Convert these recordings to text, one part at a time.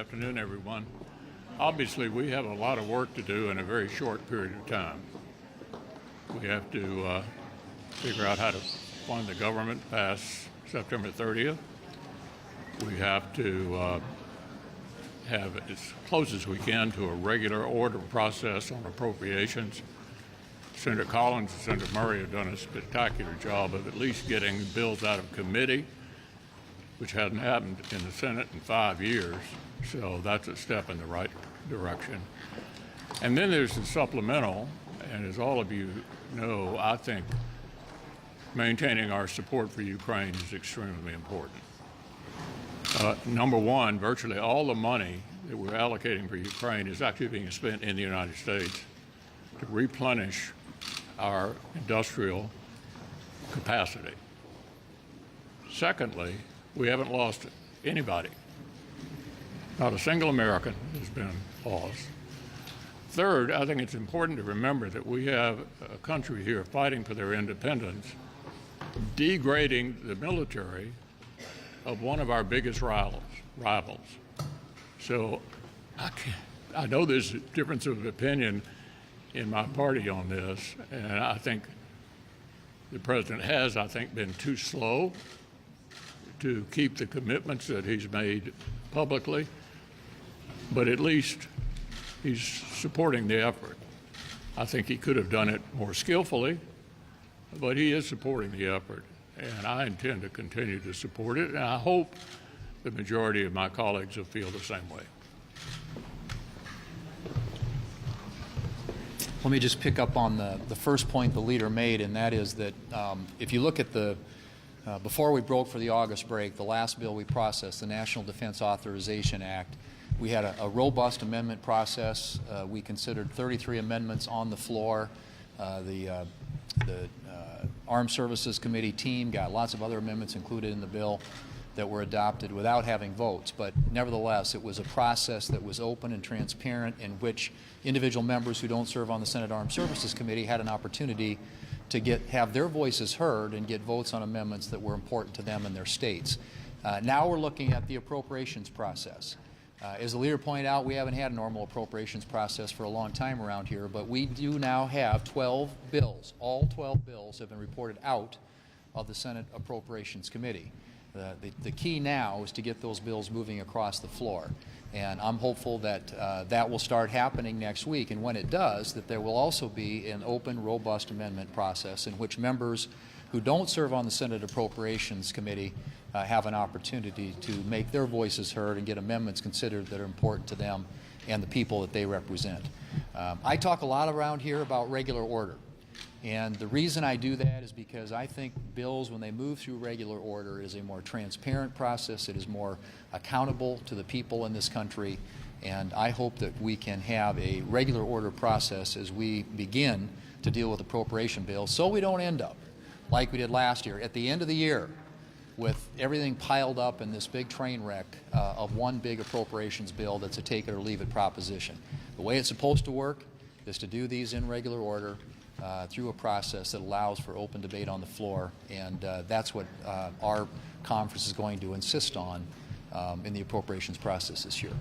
afternoon, everyone. Obviously, we have a lot of work to do in a very short period of time. We have to figure out how to fund the government past September 30th. We have to have as close as we can to a regular order process on appropriations. Senator Collins and Senator Murray have done a spectacular job of at least getting bills out of committee, which hadn't happened in the Senate in 5 years. So that's a step in the right direction. And then there's the supplemental, and as all of you know, I think maintaining our support for Ukraine is extremely important. Number one, virtually all the money that we're allocating for Ukraine is actually being spent in the United States to replenish our industrial capacity. Secondly, we haven't lost anybody. Not a single American has been lost. Third, I think it's important to remember that we have a country here fighting for their independence, degrading the military of one of our biggest rivals. So I know there's a difference of opinion in my party on this, and I think the president has, been too slow to keep the commitments that he's made publicly, but at least he's supporting the effort. I think he could have done it more skillfully, but he is supporting the effort, and I intend to continue to support it, and I hope the majority of my colleagues will feel the same way. Let me just pick up on the first point the leader made, and that is that if you look at before we broke for the August break, the last bill we processed, the National Defense Authorization Act, we had a robust amendment process. We considered 33 amendments on the floor. The Armed Services Committee team got lots of other amendments included in the bill that were adopted without having votes. But nevertheless, it was a process that was open and transparent, in which individual members who don't serve on the Senate Armed Services Committee had an opportunity to have their voices heard and get votes on amendments that were important to them and their states. Now we're looking at the appropriations process. As the leader pointed out, we haven't had a normal appropriations process for a long time around here, but we do now have 12 bills. All 12 bills have been reported out of the Senate Appropriations Committee. The key now is to get those bills moving across the floor, and I'm hopeful that that will start happening next week, and when it does, that there will also be an open, robust amendment process in which members who don't serve on the Senate Appropriations Committee have an opportunity to make their voices heard and get amendments considered that are important to them and the people that they represent. I talk a lot around here about regular order. And the reason I do that is because I think bills, when they move through regular order, is a more transparent process. It is more accountable to the people in this country. And I hope that we can have a regular order process as we begin to deal with appropriation bills, so we don't end up like we did last year at the end of the year with everything piled up in this big train wreck of one big appropriations bill that's a take it or leave it proposition. The way it's supposed to work is to do these in regular order, through a process that allows for open debate on the floor, and that's what our conference is going to insist on in the appropriations process this year.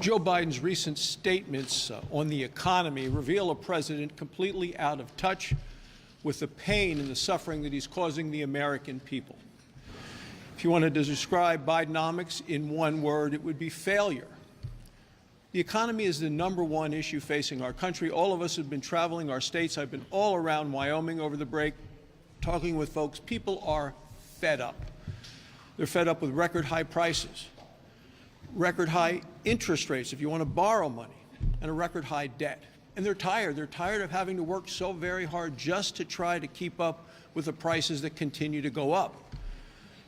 Joe Biden's recent statements on the economy reveal a president completely out of touch with the pain and the suffering that he's causing the American people. If you wanted to describe Bidenomics in one word, it would be failure. The economy is the #1 issue facing our country. All of us have been traveling our states. I've been all around Wyoming over the break talking with folks. People are fed up. They're fed up with record high prices, record high interest rates if you want to borrow money, and a record high debt. And they're tired. They're tired of having to work so very hard just to try to keep up with the prices that continue to go up.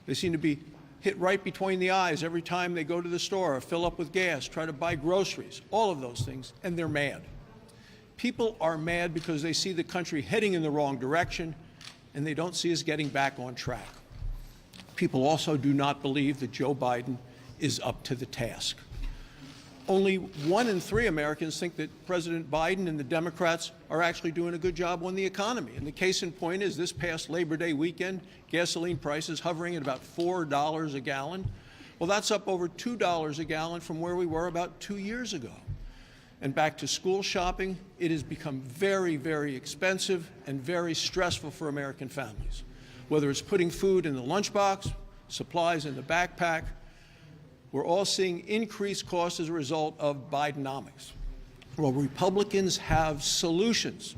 They seem to be hit right between the eyes every time they go to the store or fill up with gas, try to buy groceries, all of those things, and they're mad. People are mad because they see the country heading in the wrong direction, and they don't see us getting back on track. People also do not believe that Joe Biden is up to the task. Only 1 in 3 Americans think that President Biden and the Democrats are actually doing a good job on the economy. And the case in point is this past Labor Day weekend, gasoline prices hovering at about $4 a gallon. Well, that's up over $2 a gallon from where we were about 2 years ago. And back to school shopping, it has become very, very expensive and very stressful for American families. Whether it's putting food in the lunchbox, supplies in the backpack, we're all seeing increased costs as a result of Bidenomics. Well, Republicans have solutions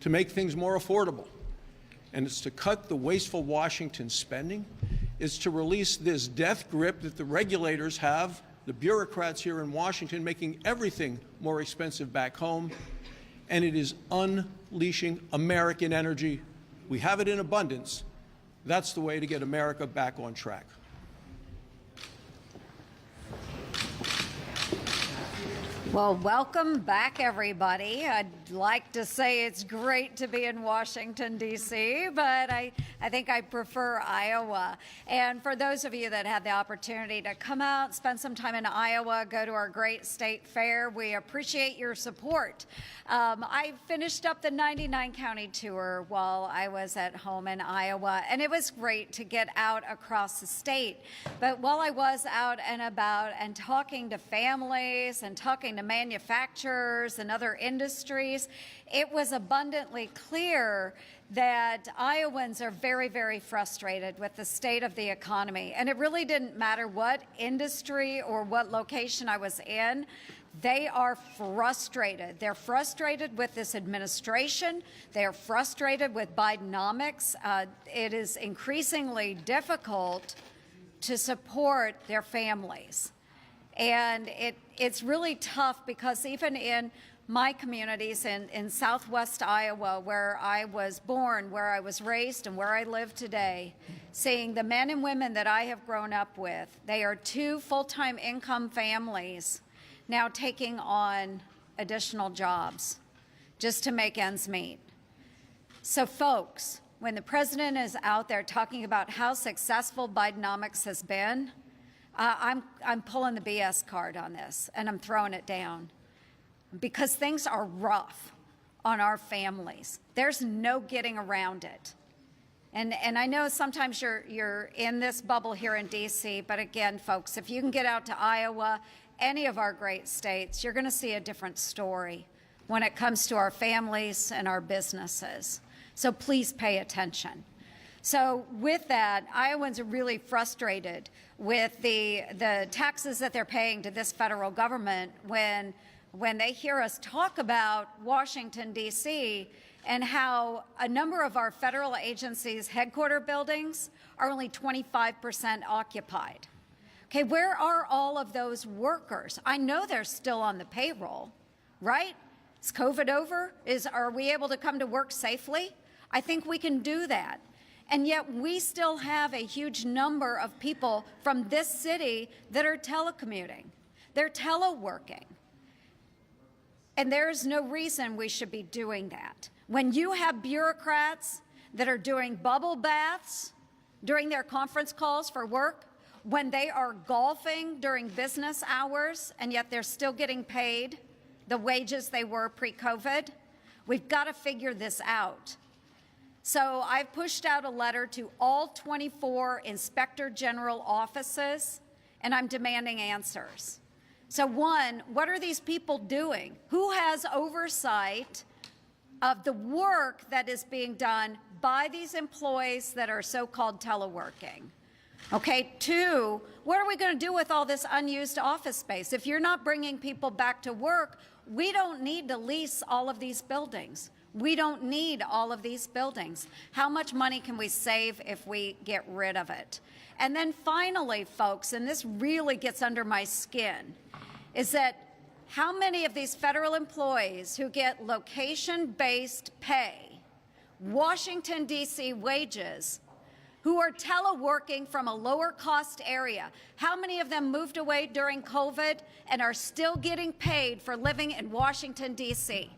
to make things more affordable, and it's to cut the wasteful Washington spending. It's to release this death grip that the regulators have, the bureaucrats here in Washington, making everything more expensive back home, and it is unleashing American energy. We have it in abundance. That's the way to get America back on track. Well, welcome back, everybody. I'd like to say it's great to be in Washington, D.C., but I think I prefer Iowa. And for those of you that had the opportunity to come out, spend some time in Iowa, go to our great state fair, we appreciate your support. I finished up the 99-county tour while I was at home in Iowa, and it was great to get out across the state. But while I was out and about and talking to families and talking to manufacturers and other industries, it was abundantly clear that Iowans are very, very frustrated with the state of the economy. And it really didn't matter what industry or what location I was in. They are frustrated. They're frustrated with this administration. They are frustrated with Bidenomics. It is increasingly difficult to support their families. And it's really tough because even in my communities in southwest Iowa, where I was born, where I was raised, and where I live today, seeing the men and women that I have grown up with, they are 2 full-time income families now taking on additional jobs just to make ends meet. So folks, when the president is out there talking about how successful Bidenomics has been, I'm pulling the BS card on this, and I'm throwing it down because things are rough on our families. There's no getting around it. And I know sometimes you're in this bubble here in D.C., but again, folks, if you can get out to Iowa, any of our great states, you're going to see a different story when it comes to our families and our businesses. So please pay attention. So with that, Iowans are really frustrated with the taxes that they're paying to this federal government when they hear us talk about Washington, D.C., and how a number of our federal agencies' headquarter buildings are only 25% occupied. Okay, where are all of those workers? I know they're still on the payroll, right? Is COVID over? Are we able to come to work safely? I think we can do that. And yet we still have a huge number of people from this city that are telecommuting. They're teleworking. And there's no reason we should be doing that. When you have bureaucrats that are doing bubble baths during their conference calls for work, when they are golfing during business hours, and yet they're still getting paid the wages they were pre-COVID, we've got to figure this out. So I've pushed out a letter to all 24 Inspector General offices, and I'm demanding answers. So one, what are these people doing? Who has oversight of the work that is being done by these employees that are so-called teleworking? Okay, 2, what are we going to do with all this unused office space? If you're not bringing people back to work, we don't need to lease all of these buildings. We don't need all of these buildings. How much money can we save if we get rid of it? And then finally, folks, and this really gets under my skin, is that how many of these federal employees who get location-based pay, Washington, D.C. wages, who are teleworking from a lower-cost area, how many of them moved away during COVID and are still getting paid for living in Washington, D.C.?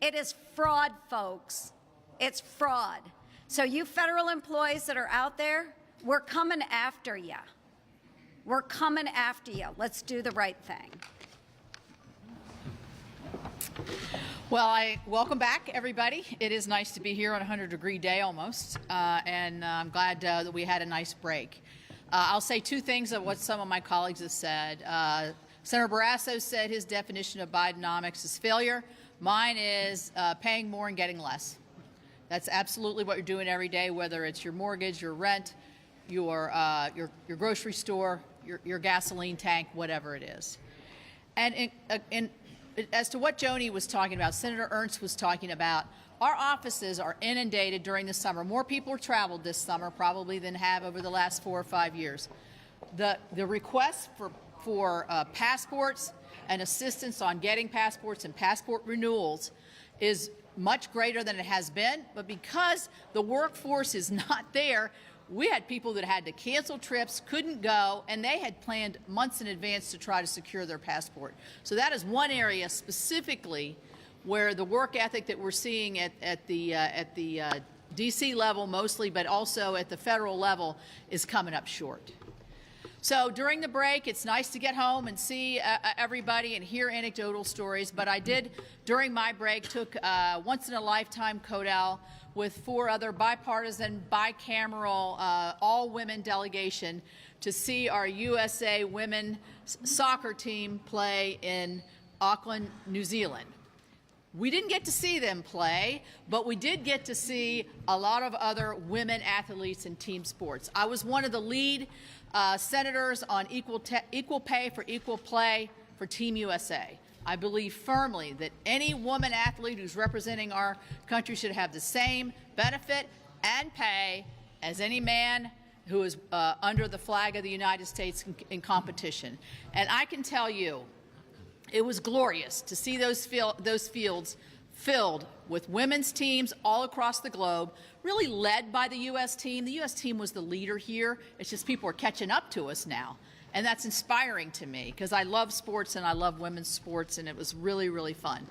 It is fraud, folks. It's fraud. So you federal employees that are out there, we're coming after you. We're coming after you. Let's do the right thing. Well, welcome back, everybody. It is nice to be here on a 100-degree day almost, and I'm glad that we had a nice break. I'll say two things of what some of my colleagues have said. Senator Barrasso said his definition of Bidenomics is failure. Mine is paying more and getting less. That's absolutely what you're doing every day, whether it's your mortgage, your rent, your grocery store, your gasoline tank, whatever it is. And as to what Joni was talking about, Senator Ernst was talking about, our offices are inundated during the summer. More people have traveled this summer probably than have over the last 4 or 5 years. The requests for passports and assistance on getting passports and passport renewals is much greater than it has been, but because the workforce is not there, we had people that had to cancel trips, couldn't go, and they had planned months in advance to try to secure their passport. So that is one area specifically where the work ethic that we're seeing at the D.C. level mostly, but also at the federal level, is coming up short. So during the break, it's nice to get home and see everybody and hear anecdotal stories, but I did, during my break, took a once-in-a-lifetime CODAL with 4 other bipartisan, bicameral, all-women delegation to see our USA women soccer team play in Auckland, New Zealand. We didn't get to see them play, but we did get to see a lot of other women athletes in team sports. I was one of the lead senators on equal pay for equal play for Team USA. I believe firmly that any woman athlete who's representing our country should have the same benefit and pay as any man who is under the flag of the United States in competition. And I can tell you, it was glorious to see those fields filled with women's teams all across the globe, really led by the U.S. team. The U.S. team was the leader here. It's just people are catching up to us now. And that's inspiring to me because I love sports and I love women's sports, and it was really, really fun.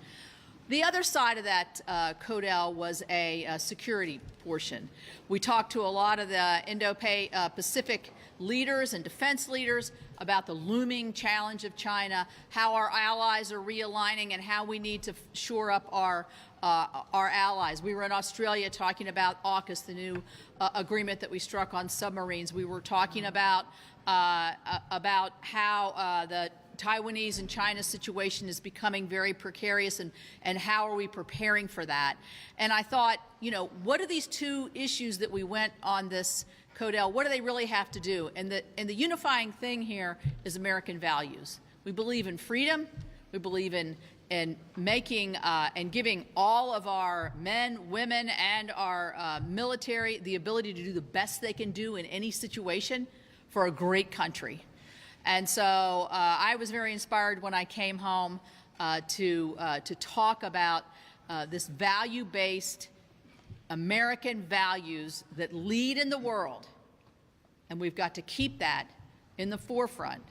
The other side of that CODAL was a security portion. We talked to a lot of the Indo-Pacific leaders and defense leaders about the looming challenge of China, how our allies are realigning, and how we need to shore up our allies. We were in Australia talking about AUKUS, the new agreement that we struck on submarines. We were talking about how the Taiwanese and China situation is becoming very precarious, and how are we preparing for that? And I thought, you know, what are these two issues that we went on this CODAL, what do they really have to do? And the unifying thing here is American values. We believe in freedom. We believe in making and giving all of our men, women, and our military the ability to do the best they can do in any situation for a great country. And so I was very inspired when I came home to talk about this value-based American values that lead in the world. And we've got to keep that in the forefront,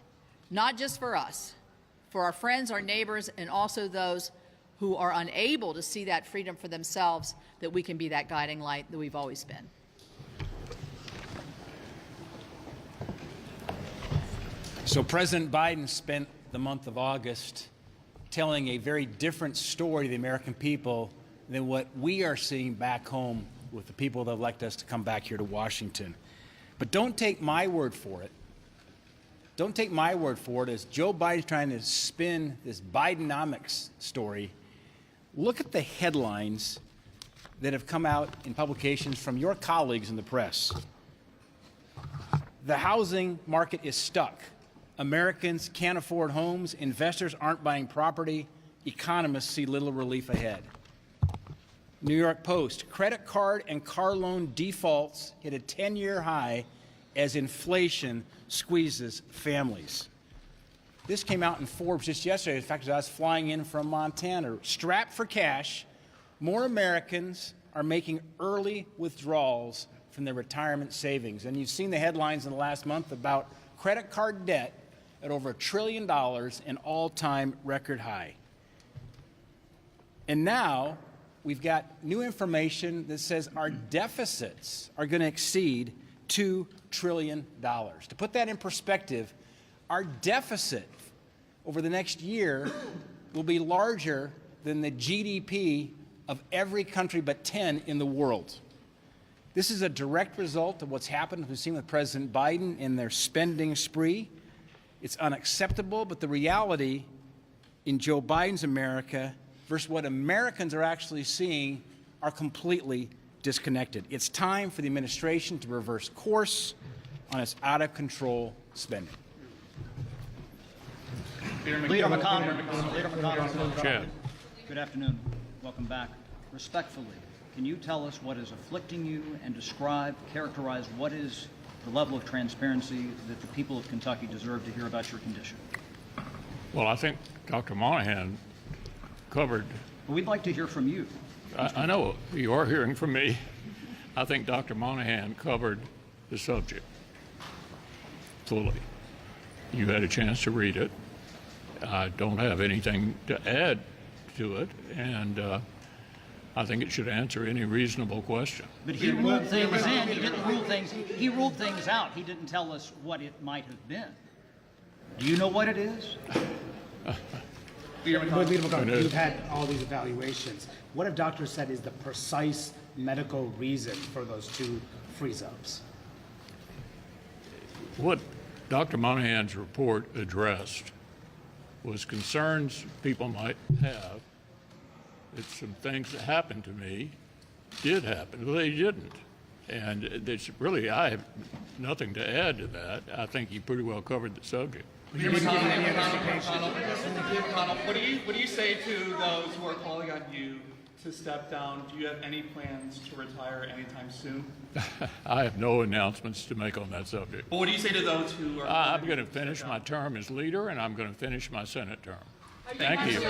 not just for us, for our friends, our neighbors, and also those who are unable to see that freedom for themselves, that we can be that guiding light that we've always been. So President Biden spent the month of August telling a very different story to the American people than what we are seeing back home with the people that elect us to come back here to Washington. But don't take my word for it. Don't take my word for it as Joe Biden's trying to spin this Bidenomics story. Look at the headlines that have come out in publications from your colleagues in the press. The housing market is stuck. Americans can't afford homes. Investors aren't buying property. Economists see little relief ahead. New York Post, credit card and car loan defaults hit a 10-year high as inflation squeezes families. This came out in Forbes just yesterday. In fact, as I was flying in from Montana, strapped for cash, more Americans are making early withdrawals from their retirement savings. And you've seen the headlines in the last month about credit card debt at over $1 trillion, an all-time record high. And now we've got new information that says our deficits are going to exceed $2 trillion. To put that in perspective, our deficit over the next year will be larger than the GDP of every country but 10 in the world. This is a direct result of what's happened, we've seen with President Biden in their spending spree. It's unacceptable, but the reality in Joe Biden's America versus what Americans are actually seeing are completely disconnected. It's time for the administration to reverse course on its out-of-control spending. Leader McConnell. Leader McConnell. Chad. Good afternoon. Welcome back. Respectfully, can you tell us what is afflicting you and characterize what is the level of transparency that the people of Kentucky deserve to hear about your condition? Well, I think Dr. Monahan covered. Well, we'd like to hear from you. I know you are hearing from me. I think Dr. Monahan covered the subject fully. You had a chance to read it. I don't have anything to add to it, and I think it should answer any reasonable question. But he ruled things in. He didn't rule things. He ruled things out. He didn't tell us what it might have been. Do you know what it is? Leader McConnell, you've had all these evaluations. What have doctors said is the precise medical reason for those two freeze-ups? What Dr. Monahan's report addressed was concerns people might have that some things that happened to me did happen. Well, they didn't. And it's really, I have nothing to add to that. I think he pretty well covered the subject. Leader McConnell, what do you say to those who are calling on you to step down? Do you have any plans to retire anytime soon? I have no announcements to make on that subject. Well, what do you say to those who are? I'm going to finish my term as leader, and I'm going to finish my Senate term. Thank you.